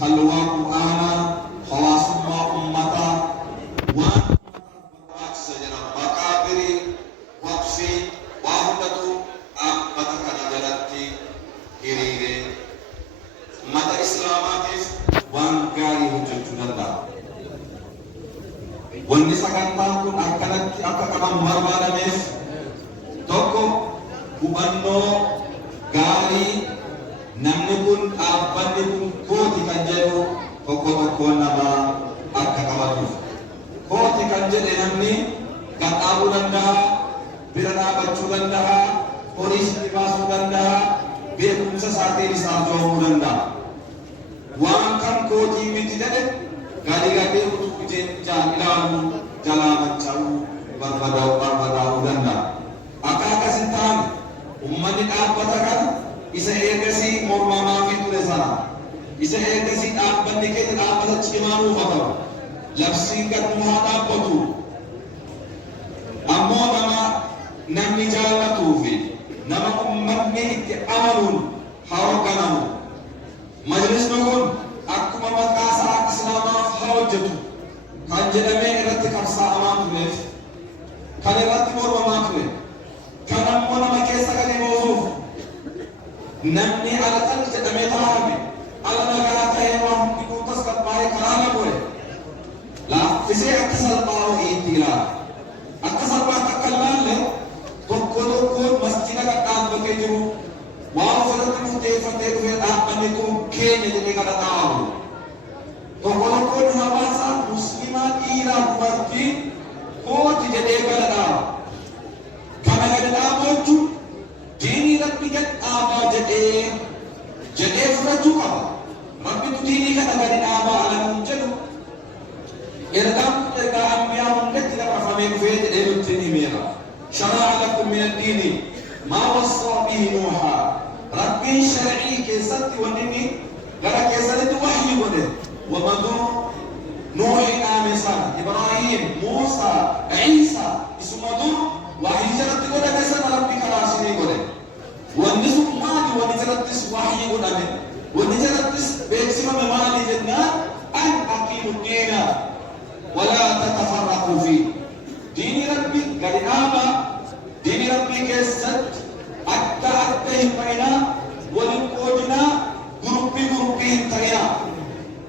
خلوا قرآنا خواصم أمتا وان سجنا مقابري وقفي واهدتو أمتا كان جلتي هريري مدى إسلاماتيف وان غاري هجلتو الله wanni sagantaan kun akkanatti akka qaban barbaadameef tokko hubannoo gaarii namni kun dhaabbanni kun kooti kan jedhu tokkoon nama akka qabatuuf kooti kan jedhe namni gadhaabuu danda'a bira dhaabachuu danda'a horii sitti baasuu danda'a beekumsa isaatiin isaaf joomuu danda'a waan kan kootii miti jedhe gadi gadee utuu ilaalu jalaa manca'uu barbadaa'uu danda'a. Akka akkasin taane ummanni dhaabbata kana isa eegasii mormamaa fi ture sana isa eegasii dhaabbanni keenya dhaabbata cimaa nuufa qaba. Labsiin gaduma haa dhaabbatu. Ammoo nama namni jaallatuu fi nama ummanni itti amanuun haa hoogganamu. Majlisni kun akkuma maqaa isaa islaamaaf haa hojjetu kan jedhamee irratti qabsaa'amaa tureef kan irratti mormamaa ture kan ammoo nama keessa gadi boosuuf namni ala tal jedhamee taa'ame ala nagaa ta'ee waa hundi guutas qabbaa'ee karaa lagoe laaffisee akka salphaa itti ilaala akka salphaatti akka ilaalle tokkoon masjida kan dhaabbatee jiru waan ofirratti murteeffatee dhufee dhaabbanni kun keenya jedhee kana dhaabu tokkoon hawaasa muslimaa dhiiraa dubartii kooti jedhee kana dhaaba kana gadi dhaabachuun diinii rabbi gad dhaabaa jedhee fudhachuu qaba rabbitu diinii kana gadi dhaabaa alamuun jedhu ergaa ambiyaa hundatti dabarfamee dhufee jedhee nutti himeera shara'a lakum min ad-diini maa wassaa bihi nuuhaa rabbiin shar'ii keessatti wanni gara keessatti wahyi godhe ومدو نوح آمسا إبراهيم موسى عيسى اسمدو وحي جرت قد بسنا ربك راسني قد والنسب مالي ونجرتس وحي قد أمن ونجرتس بيكسما مالي جنة أن أقيموا الدين ولا تتفرقوا فيه دين ربي قد آبا دين ربي كيست أكتا بينا ولنقودنا قربي انتهينا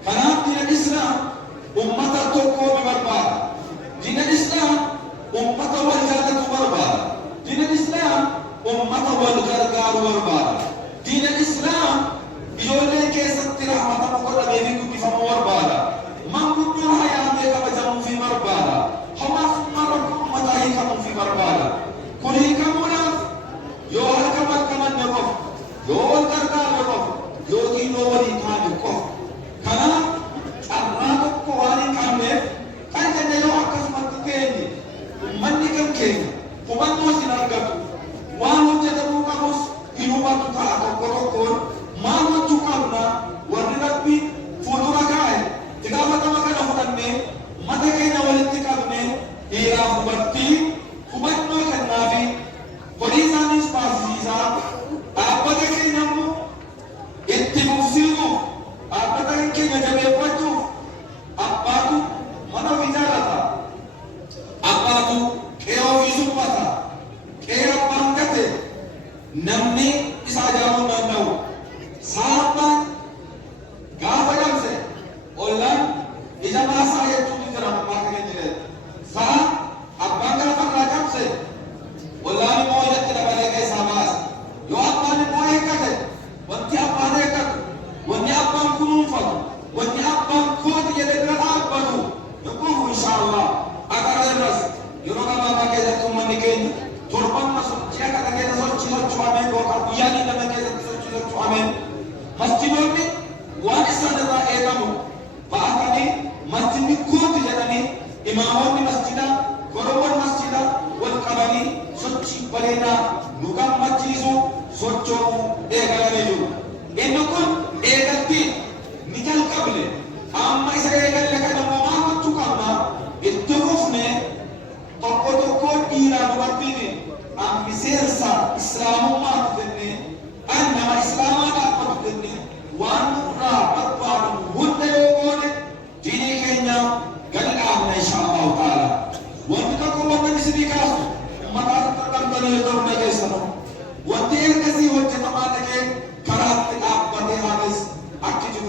kanaaf diinni islaam ummata tokkoo barbaada diinni islaam ummata wal jaallatu barbaada diinni islaam ummata wal gargaaru barbaada diinni islaam ijoollee keessatti rahmata godhamee fi guddifamuu barbaada manguddoon hayaatee kabajamuu fi barbaada hawaasummaa rakkoo ummataa hiikamuu fi barbaada kun hiikamuudhaaf yoo harka malkamanne qofa yoo wal gargaarre qofa yookiin yoo walii taane qofa kanaaf carraa tokko waan hin qabneef kan jenne yoo akkasumatti keenye ummanni kan keenya hubannoo isin argatu waan hojjetamuu qabus hin hubatu ta'a tokkoon maal gochuu qabna warri rabbi fuuldura kaa'e itti gaafatama kana fudhannee mata keenya walitti qabnee dhiiraaf dubartii hubannoo kennaafi horii isaaniis baasisiisaa dhaabbata keenya immoo itti fufsiisuuf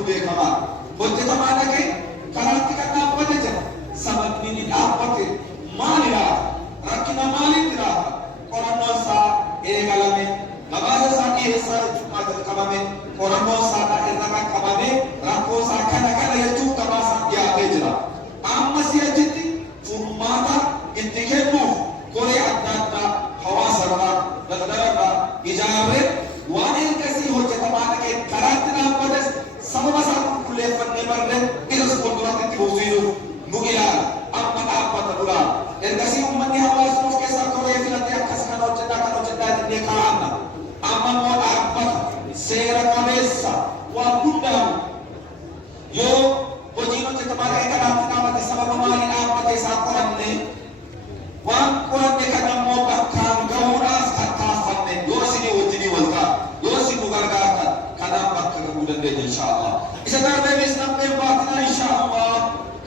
beekama hojjetamaa dhaqee karaatti kan dhaabbate jira sababni inni dhaabbate maalidha rakkina maaliitti laata qorannoon isaa eegalame gabaasa isaa dhiyeessaa jechuudha jalqabame qorannoon isaa irra qaqqabame rakkoo isaa kana jechuun gabaasa dhiyaatee jira amma si'achitti furmaata itti kennuuf koree adda addaa hawaasarraa daldala ijaarree waan ergasii hojjetamaa dhaqee karaatti dhaabbates sababa isaa qulqulleeffannee barree isas fuulduratti itti buusiisuuf nu ilaala amma dhaabbata duraa ergasii uummanni hawaasni of keessaa koree filatee akkas kana hojjedhaa jennee kaa'anna amma immoo dhaabbata seera qabeessa waan hundaamu yoo hojiin hojjetamaa dhaqee karaatti dhaabbate sababa maalii dhaabbate isaa qoranne waan qoranne kana immoo bakkaan gahuudhaaf tattaaffanne yoo isinii wajjinii wal ta'a yoo isin nu gargaartan kanaan bakka gahuu dandeenya inshaallah isa darbeemis nam'een baatinaa inshaallah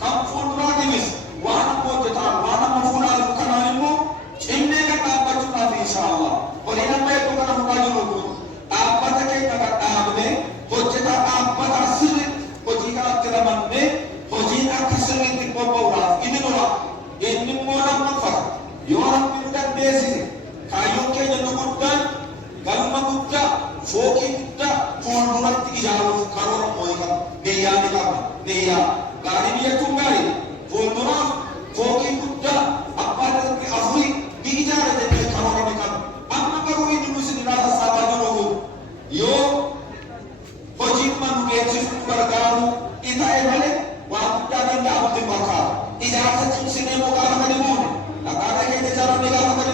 kan fuulduraatiinis waan amma hojjetaan waan amma fuudhaa jiru kanaan immoo cimnee kan dhaabbachuudhaaf inshaallah horiin amma eebboo kana fuudhaa jiru kun dhaabbata keenya kan dhaabne hojjetaa dhaabbata sirri hojii kanatti ramannee hojiin akka sirriitti bobba'uudhaaf inni dura inni immoo lammaffata yoo rabbi nu dandeessise kaayyoon keenya nu guddaan galma guddaa fooqii guddaa fuulduratti ijaaruuf karoora moo'ika biyyaa ni qabna biyyaa gaarii biyyattuun gaarii fuulduraaf fooqii guddaa abbaa darbii afurii ni ijaara jennee karoora ni qabna amma garuu inni nu isin irraa sassaabaa jiru yoo hojiin manu beeksisuu gargaaru ita'e malee waan guddaa danda'amutti fakkaata ijaarsa cimsinee mukaa lafa ni buune dhaqaadha keenya ijaaramne gaafa gadi